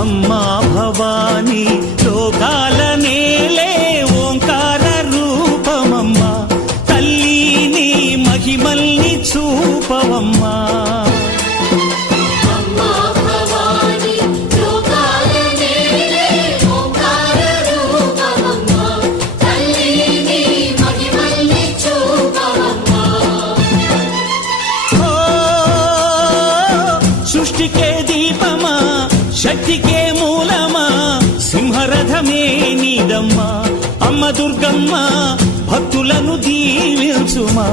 అమ్మా భవానీ లోకాల నేలే ఓంకార రూపమమ్మా తల్లి మహిమల్ని చూపవమ్మా సృష్టికే దీపమా శక్తికే మూలమా సింహరథమే నీదమ్మా అమ్మ దుర్గమ్మ భక్తులను దీవించుమా